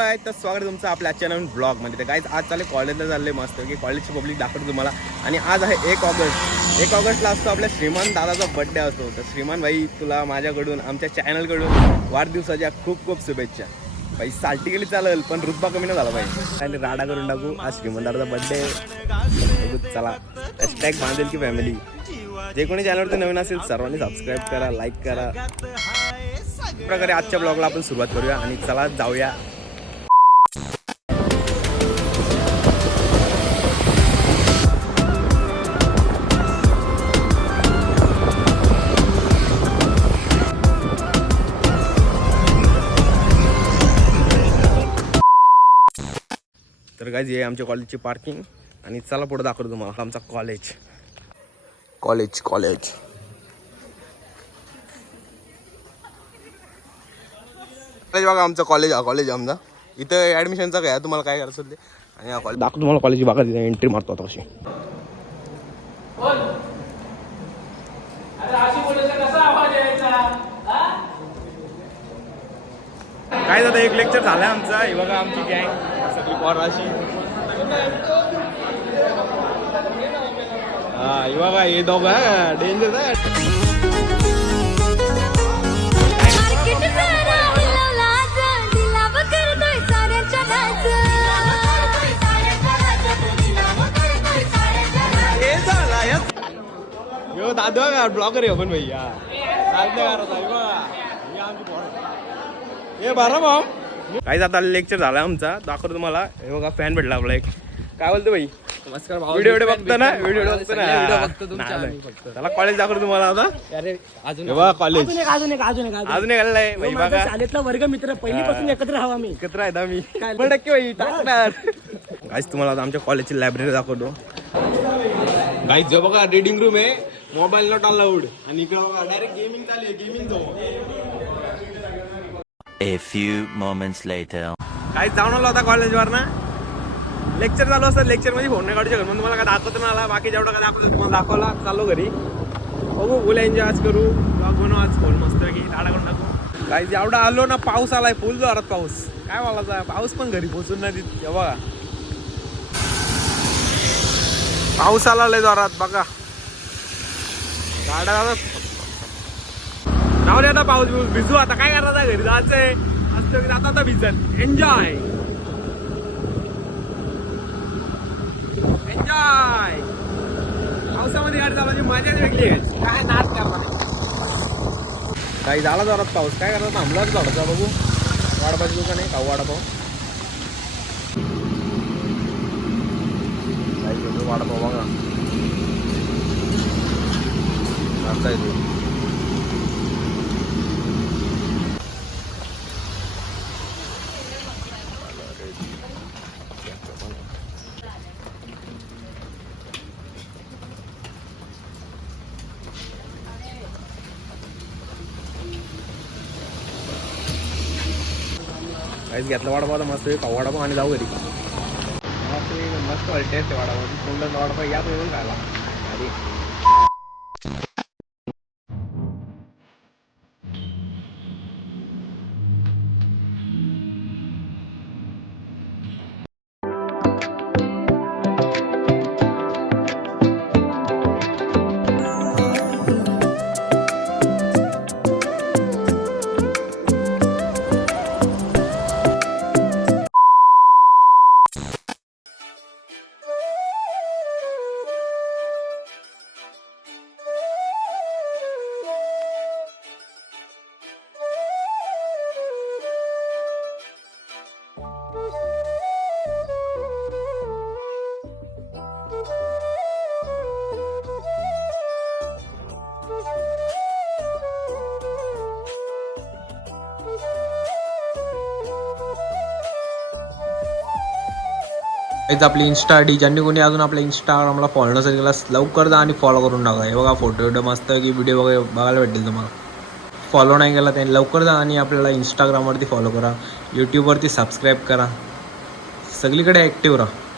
तर स्वागत तुमचं आपल्या आजच्या नवीन ब्लॉगमध्ये. तर गाईज आज चालले कॉलेजला चालले मस्त की कॉलेजची पब्लिक दाखवतो तुम्हाला. आणि आज आहे 1 ऑगस्टला असतो आपल्या श्रीमान दादाचा बड्डे असतो. तर श्रीमान भाई तुला माझ्याकडून आमच्या चॅनलकडून वाढदिवसाच्या खूप खूप शुभेच्छा. भाई साल्टी गेली चालेल पण रुतबा कमी नाही झाला पाहिजे. आणि राडा करून टाकू. आज श्रीमान दादाचा बड्डे. चला हॅशटॅग बांधेल की फॅमिली. जे कोणी चॅनलवरती नवीन असेल सर्वांनी सबस्क्राईब करा, लाईक करा. प्रकारे आजच्या ब्लॉगला आपण सुरुवात करूया आणि चला जाऊया. तर गाईज हे आमच्या कॉलेजची पार्किंग आणि चला पुढे दाखवतो तुम्हाला आमचा कॉलेज. बघा आमचं कॉलेज आमचा. इथं ॲडमिशनचं काय तुम्हाला काय करायचं ते आणि कॉलेज दाखवतो तुम्हाला. कॉलेजची बघा तिथे एंट्री मारतो आता अशी. काय झालं एक लेक्चर झालं आमचा. हे बघा आमची गँग सगळी पोराशी. हा हे बघा हे दोघं डेंजर आहे. यो दादा का ब्लॉगर आहे पण भैया. हे बारा भाऊ काय जाता लेक्चर झाला आमचा. दाखवतो तुम्हाला. हे बघा फॅन भेटला आपला एक. काय बोलतो भाई. नमस्कार भाऊ. व्हिडिओ बघतो ना. त्याला कॉलेज दाखवतो तुम्हाला आता. कॉलेज अजून एक आलाय भाई बघा. शाळेतला वर्ग मित्र पहिलीपासून एकत्र हवा मी एकत्र आहेत आम्ही. 100% भाई टाकणार. गाईज तुम्हाला आता आमच्या कॉलेजची लायब्ररी दाखवतो. गाईज जो बघा रीडिंग रूम आहे. Mobile not allowed. आणि इकडे बघा डायरेक्ट गेमिंग चालू आहे. गेमिंग जाऊ. A few moments later. काय जाऊन आलो आता कॉलेजवर ना. लेक्चर चालू असतं. लेक्चर मध्ये फोन नाही काढू शकत. मग तुम्हाला काय दाखवतो ना आला. बाकी जेवढं काय दाखवतो तुम्हाला दाखवला. चाललो घरी. बघू फुल एन्जॉय आज करू. ब्लॉग बनवू आज फुल मस्त की टाळा करून टाकू. काय जेवढा आलो ना पाऊस आलाय. फुल जोरात पाऊस. काय बोलायचा पाऊस पण घरी पोचून नाही देत. बघा पाऊस आला लय जोरात बघा. गाड्या जाऊ दे आता. पाऊस भिजू आता काय करायचं. घरी जायचंय असतं की जाता आता भिजत. एन्जॉय पावसामध्ये गाडी चालवायची मजा वेगळी आहे. काय नाच करणार काही झाला जोरात पाऊस. काय करतात थांबलाच थोडासा. बघू वाडापाव का नाही खाऊ वाडापाव. वाडापाव बघा आता येतो. काहीच घेतलं वाडापाव मस्त खाऊ वाडापाव आणि जाऊ घरी. मस्त टेस्ट आहे वाडापाव. वाडापाव या तो येऊन खायला आधी. आपली इन्स्टा आय डी ज्यांनी कोणी अजून आपल्या इंस्टाग्रामला फॉलो नसेल केला लवकर जा आणि फॉलो करून टाका. हे बघा फोटो मस्त की व्हिडिओ बघायला भेटेल तुम्हाला. फॉलो नाही केला त्यांनी लवकर जा आणि आपल्याला इंस्टाग्रामवरती फॉलो करा. यूट्यूबवरती सबस्क्राईब करा. सगळीकडे ॲक्टिव्ह राहा.